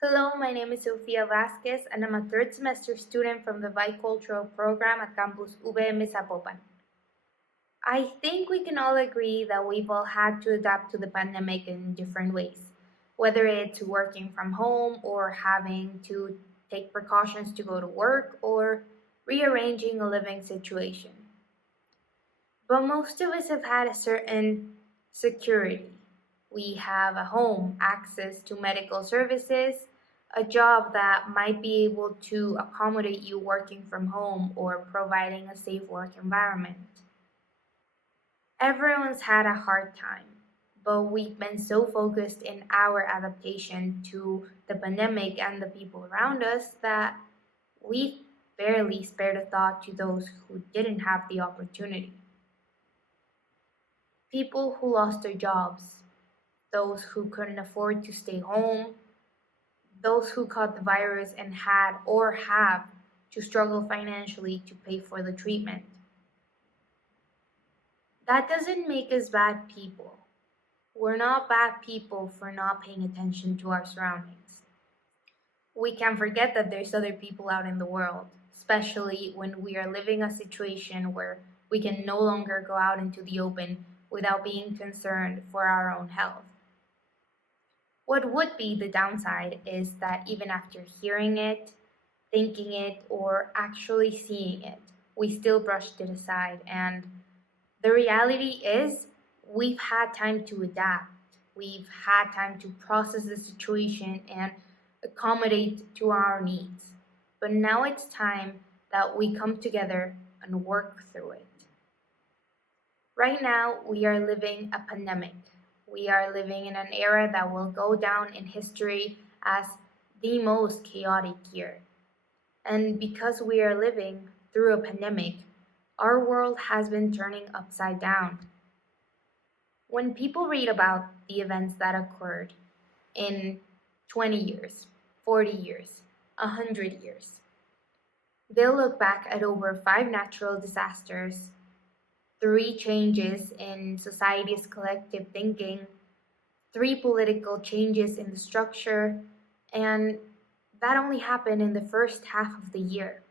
Hello, my name is Sofía Vázquez, and I'm a third semester student from the Bicultural program at Campus UVM Zapopan. I think we can all agree that we've all had to adapt to the pandemic in different ways, whether it's working from home or having to take precautions to go to work or rearranging a living situation. But most of us have had a certain security. We have a home, access to medical services, a job that might be able to accommodate you working from home or providing a safe work environment. Everyone's had a hard time, but we've been so focused in our adaptation to the pandemic and the people around us that we've barely spared a thought to those who didn't have the opportunity. People who lost their jobs, those who couldn't afford to stay home, those who caught the virus and had or have to struggle financially to pay for the treatment. That doesn't make us bad people. We're not bad people for not paying attention to our surroundings. We can forget that there's other people out in the world, especially when we are living a situation where we can no longer go out into the open without being concerned for our own health. What would be the downside is that even after hearing it, thinking it, or actually seeing it, we still brushed it aside. And the reality is, we've had time to adapt. We've had time to process the situation and accommodate to our needs. But now it's time that we come together and work through it. Right now, we are living a pandemic. We are living in an era that will go down in history as the most chaotic year. And because we are living through a pandemic, our world has been turning upside down. When people read about the events that occurred in 20 years, 40 years, 100 years, they'll look back at over 5 natural disasters, 3 changes in society's collective thinking, 3 political changes in the structure, and that only happened in the first half of the year.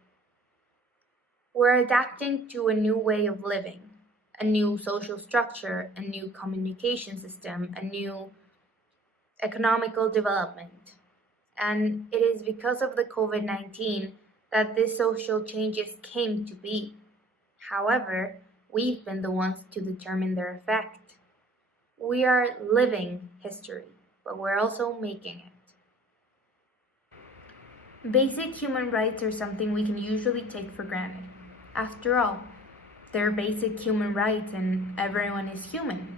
We're adapting to a new way of living, a new social structure, a new communication system, a new economical development. And it is because of the COVID 19 that these social changes came to be. However, we've been the ones to determine their effect. We are living history, but we're also making it. Basic human rights are something we can usually take for granted. After all, they're basic human rights and everyone is human.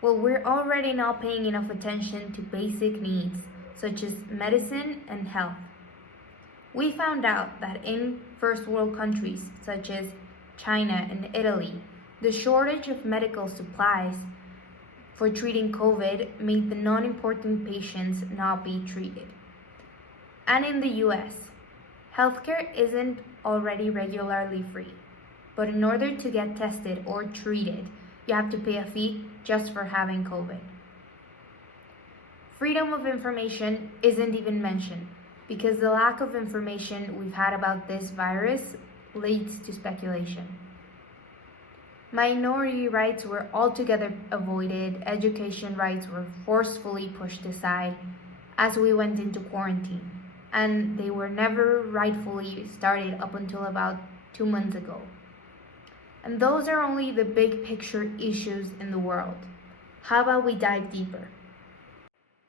Well, we're already not paying enough attention to basic needs such as medicine and health. We found out that in first world countries such as China and Italy, the shortage of medical supplies for treating COVID made the non-important patients not be treated. And in the US, healthcare isn't already regularly free, but in order to get tested or treated, you have to pay a fee just for having COVID. Freedom of information isn't even mentioned because the lack of information we've had about this virus leads to speculation. Minority rights were altogether avoided, education rights were forcefully pushed aside as we went into quarantine, and they were never rightfully started up until about 2 months ago. And those are only the big picture issues in the world. How about we dive deeper?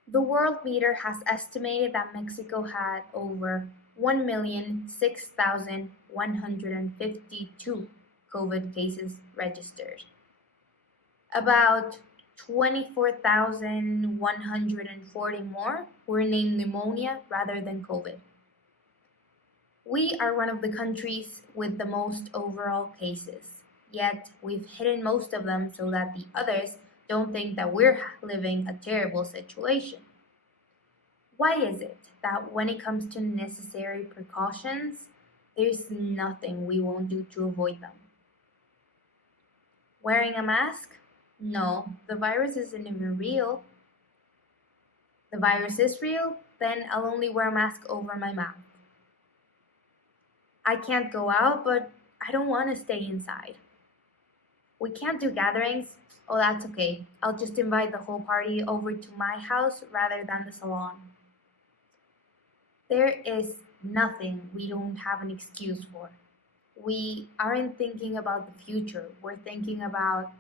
The World Meter has estimated that Mexico had over 1,006,152 COVID cases registered. About 24,140 more were named pneumonia rather than COVID. We are one of the countries with the most overall cases, yet we've hidden most of them so that the others don't think that we're living a terrible situation. Why is it that when it comes to necessary precautions, there's nothing we won't do to avoid them? Wearing a mask? No, the virus isn't even real. The virus is real, then I'll only wear a mask over my mouth. I can't go out, but I don't want to stay inside. We can't do gatherings. Oh, that's okay. I'll just invite the whole party over to my house rather than the salon. There is nothing we don't have an excuse for. We aren't thinking about the future. We're thinking about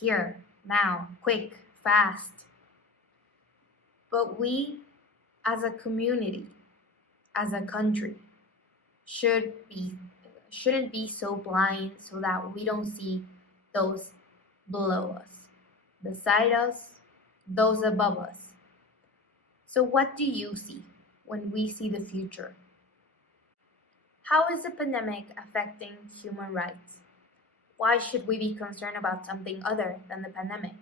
here, now, quick, fast. But we, as a community, as a country, should be shouldn't be so blind so that we don't see those below us, beside us, those above us. So what do you see when we see the future? How is the pandemic affecting human rights? Why should we be concerned about something other than the pandemic?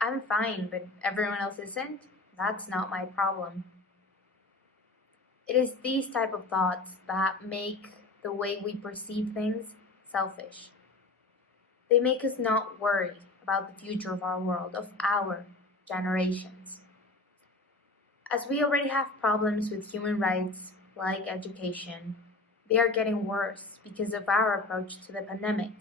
I'm fine, but everyone else isn't? That's not my problem. It is these type of thoughts that make the way we perceive things selfish. They make us not worry about the future of our world, of our generations. As we already have problems with human rights like education, they are getting worse because of our approach to the pandemic.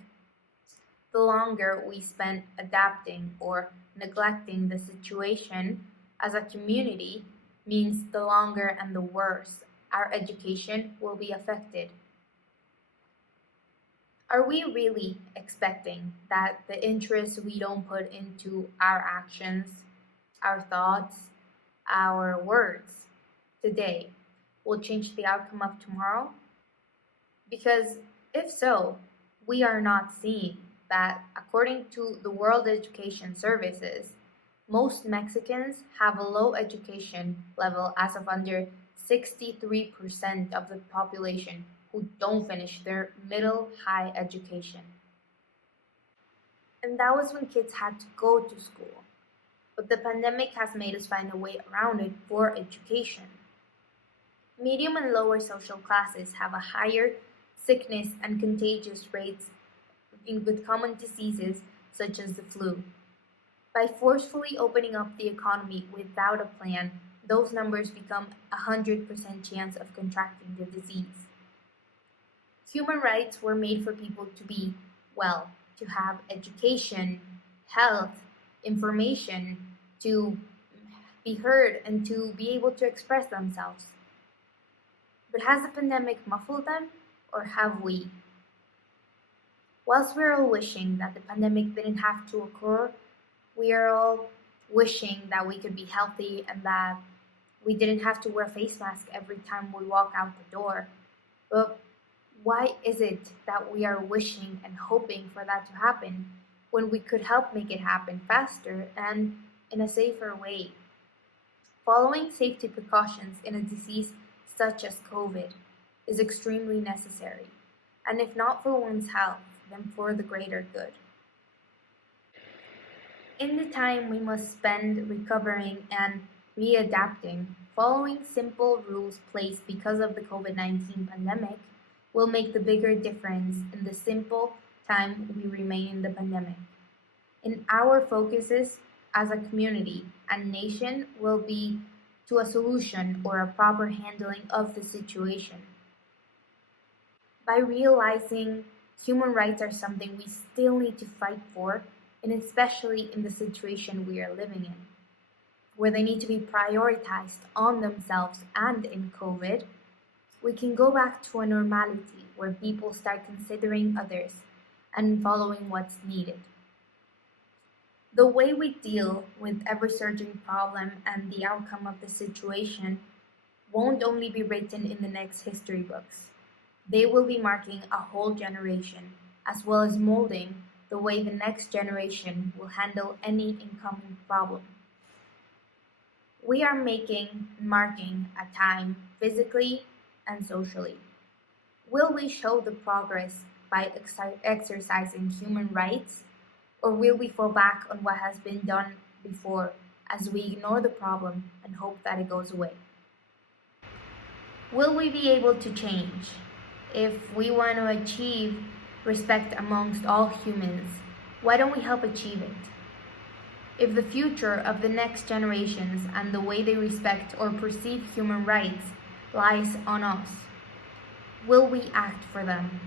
The longer we spend adapting or neglecting the situation as a community means the longer and the worse our education will be affected. Are we really expecting that the interest we don't put into our actions, our thoughts, our words today will change the outcome of tomorrow? Because if so, we are not seeing that according to the World Education Services, most Mexicans have a low education level as of under 63% of the population who don't finish their middle high education. And that was when kids had to go to school. But the pandemic has made us find a way around it for education. Medium and lower social classes have a higher sickness and contagious rates with common diseases such as the flu. By forcefully opening up the economy without a plan, those numbers become 100% chance of contracting the disease. Human rights were made for people to be well, to have education, health, information, to be heard, and to be able to express themselves. But has the pandemic muffled them, or have we? Whilst we're all wishing that the pandemic didn't have to occur, we are all wishing that we could be healthy and that we didn't have to wear a face mask every time we walk out the door. But why is it that we are wishing and hoping for that to happen when we could help make it happen faster and in a safer way? Following safety precautions in a disease such as COVID is extremely necessary, and if not for one's health, then for the greater good. In the time we must spend recovering and readapting, following simple rules placed because of the COVID-19 pandemic will make the bigger difference in the simple time we remain in the pandemic. And our focuses as a community and nation will be to a solution or a proper handling of the situation. By realizing human rights are something we still need to fight for, and especially in the situation we are living in, where they need to be prioritized on themselves and in COVID, we can go back to a normality where people start considering others and following what's needed. The way we deal with ever-surging problem and the outcome of the situation won't only be written in the next history books. They will be marking a whole generation, as well as molding the way the next generation will handle any incoming problem. We are marking a time physically and socially. Will we show the progress by exercising human rights, or will we fall back on what has been done before as we ignore the problem and hope that it goes away? Will we be able to change? If we want to achieve respect amongst all humans, why don't we help achieve it? If the future of the next generations and the way they respect or perceive human rights lies on us, will we act for them?